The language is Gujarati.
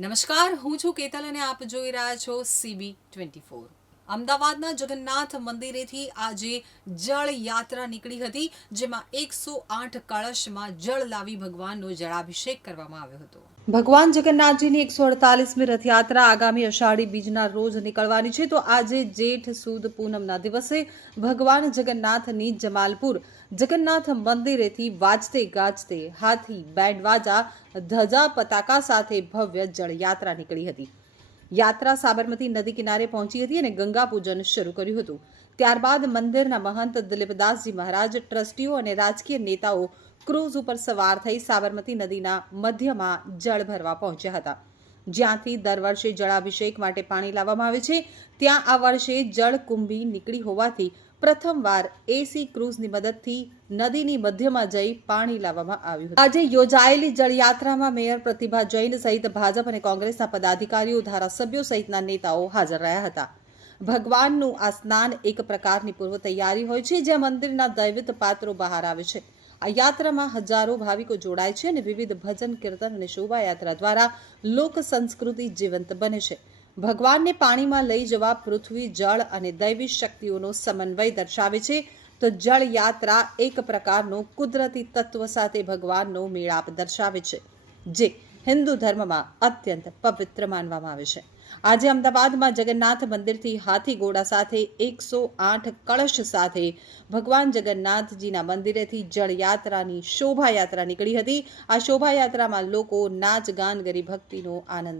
નમસ્કાર, હું છું કેતલ અને આપ જોઈ રહ્યા છો CB24। અમદાવાદના જગન્નાથ મંદિરેથી આજે જળ યાત્રા નીકળી હતી, જેમાં 108 કળશમાં જળ લાવી ભગવાનનો જળાભિષેક કરવામાં આવ્યો હતો। ભગવાન જગન્નાથજીની 148મી રથયાત્રા આગામી અષાઢી બીજના રોજ નીકળવાની છે, તો આજે જેઠ સુદ પૂનમના દિવસે ભગવાન જગન્નાથની જમાલપુર જગન્નાથ મંદિરેથી વાજતે ગાજતે હાથી, બેન્ડવાજા, ધજા, પતાકા સાથે ભવ્ય જળયાત્રા નીકળી હતી। યાત્રા સાબરમતી નદી કિનારે પહોંચી હતી અને ગંગા પૂજન શરૂ કર્યું હતું। ત્યારબાદ મંદિરના મહંત દિલીપદાસજી મહારાજ, ટ્રસ્ટીઓ અને રાજકીય નેતાઓ ક્રૂઝ ઉપર સવાર થઈ સાબરમતી નદીના મધ્યમાં જળ ભરવા પહોંચ્યા હતા, જ્યાંથી દર વર્ષે જળાભિષેક માટે પાણી લાવવામાં આવે છે। ત્યાં આ વર્ષે જળકુંભી નીકળી હોવાથી પ્રથમવાર એસી ક્રૂઝની મદદથી નદીની મધ્યમાં જઈ પાણી લાવવામાં આવ્યું હતું। આજે યોજાયેલી જળયાત્રામાં મેયર પ્રતિભા જૈન સહિત ભાજપ અને કોંગ્રેસના પદાધિકારીઓ, ધારાસભ્યો સહિતના નેતાઓ હાજર રહ્યા હતા। ભગવાનનું આ સ્નાન એક પ્રકારની પૂર્વ તૈયારી હોય છે, જ્યાં મંદિરના દૈવિક પાત્રો બહાર આવે છે। આ યાત્રામાં હજારો ભાવિકો જોડાય છે અને વિવિધ ભજન, કીર્તન અને શોભાયાત્રા દ્વારા લોક સંસ્કૃતિ જીવંત બને છે। ભગવાનને પાણીમાં લઈ જવા પૃથ્વી, જળ અને દૈવી શક્તિઓનો સમન્વય દર્શાવે છે, તો જળ યાત્રા એક પ્રકારનો કુદરતી તત્વ સાથે ભગવાનનો મેળાપ દર્શાવે છે, જે હિન્દુ ધર્મમાં અત્યંત પવિત્ર માનવામાં આવે છે। આજે અમદાવાદમાં જગન્નાથ મંદિરથી હાથી ઘોડા સાથે 108 કળશ સાથે ભગવાન જગન્નાથજીના મંદિરેથી જળયાત્રાની શોભાયાત્રા નીકળી હતી। આ શોભાયાત્રામાં લોકો નાચ ગાન કરી ભક્તિનો આનંદ